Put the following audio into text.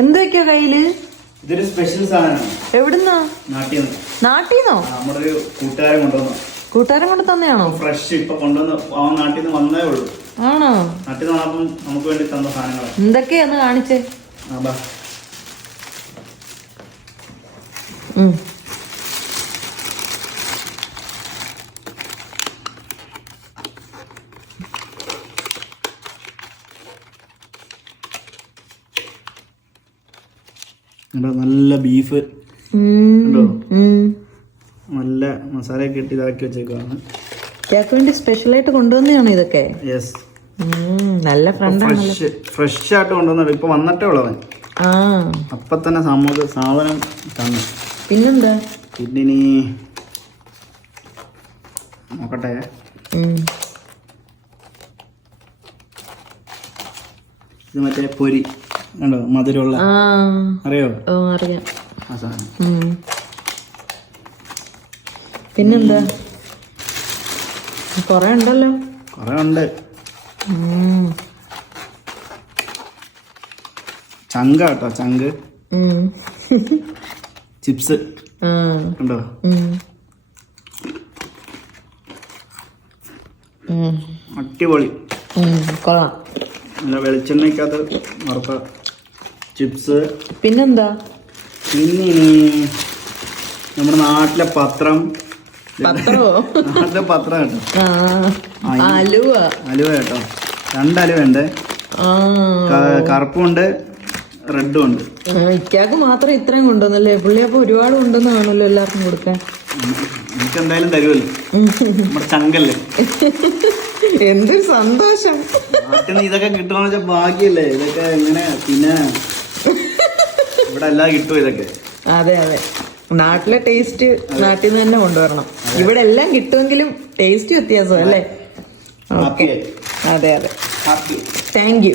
എന്തൊക്കെയാ കയ്യില്? ഇതൊരു സ്പെഷ്യൽ സാധനമാണ്. എവിടുന്നാ? നാട്ടീന്നോ? നമ്മുടെ ഒരു കൂട്ടുകാരൻ കൊണ്ടുവന്നു. കൂട്ടുകാരൻ കൊണ്ട് തന്നെയാണോ? ഫ്രഷ് ഇപ്പൊ കൊണ്ടുവന്ന് അവൻ നാട്ടിൽ നിന്ന് വന്നേ ഉള്ളൂ. ആണോ? നാട്ടിൽ നിന്ന് വന്നപ്പം നമുക്ക് വേണ്ടി തന്ന സാധനങ്ങളാണ്. എന്തൊക്കെയാന്ന് കാണിച്ചേ. നല്ല ബീഫ് ഉണ്ടോ, നല്ല മസാലയൊക്കെ ഇട്ട് ഇതാക്കി വെച്ചേക്കാണ്. ഇയാൾക്ക് വേണ്ടി സ്പെഷ്യൽ ആയിട്ട് കൊണ്ടുവന്നെയാണോ ഇതൊക്കെ? യെസ്, നല്ല ഫ്രണ്ടാണ്. ഫ്രഷ് ആയിട്ട് കൊണ്ടുവന്നത്. ഇപ്പൊ വന്നിട്ടേ ഉള്ളവൻ. അപ്പൊ തന്നെ സാധനം തന്നു. പിന്നെന്താ? പിന്നെ ഇനി നോക്കട്ടെ. ഇത് മറ്റേ പൊരി കണ്ടോ, മധുരമുള്ള, അറിയോ? അറിയാം ആ സാധനം. പിന്നെന്താ? കൊറേ ഉണ്ടല്ലോ. കൊറേ ഉണ്ട്. ചങ്ക കേട്ടോ, ചങ്ക്. ചിപ്സ് ഉണ്ടോ? അടിപൊളി, കൊള്ളാം. നല്ല വെളിച്ചെണ്ണയ്ക്കകത്ത് വറുത്ത ചിപ്സ്. പിന്നെന്താ? പിന്നെ ഇനി നമ്മുടെ നാട്ടിലെ പത്രം. നാട്ടിലെ പത്രം കേട്ടോ, അലുവ കേട്ടോ. 2 അലുവ ഉണ്ട്, കറുപ്പുണ്ട് റെഡും ഉണ്ട്. ഇക്കാക്ക് മാത്രം ഇത്രയും കൊണ്ടുവന്നല്ലേ? പുള്ളി അപ്പൊ ഒരുപാട് കൊണ്ടുവന്ന് കാണുമല്ലോ എല്ലാവർക്കും കൊടുക്കാൻ. എനിക്ക് എന്തായാലും തരുമല്ലോ, നമ്മുടെ ചങ്കല്ലേ. എന്തൊരു സന്തോഷം. നാട്ടിൽ നിന്ന് ഇതൊക്കെ കിട്ടണമെന്ന് വെച്ചാൽ ഭാഗ്യല്ലേ. ഇതൊക്കെ എങ്ങനെ പിന്നെ ഇവിടെ എല്ലാം കിട്ടും ഇതൊക്കെ. അതെ അതെ, നാട്ടിലെ ടേസ്റ്റ് നാട്ടിൽ നിന്ന് തന്നെ കൊണ്ടുവരണം. ഇവിടെ എല്ലാം കിട്ടുമെങ്കിലും ടേസ്റ്റ് വ്യത്യാസം അല്ലേ? ഓക്കെ, അതെ അതെ, താങ്ക് യു.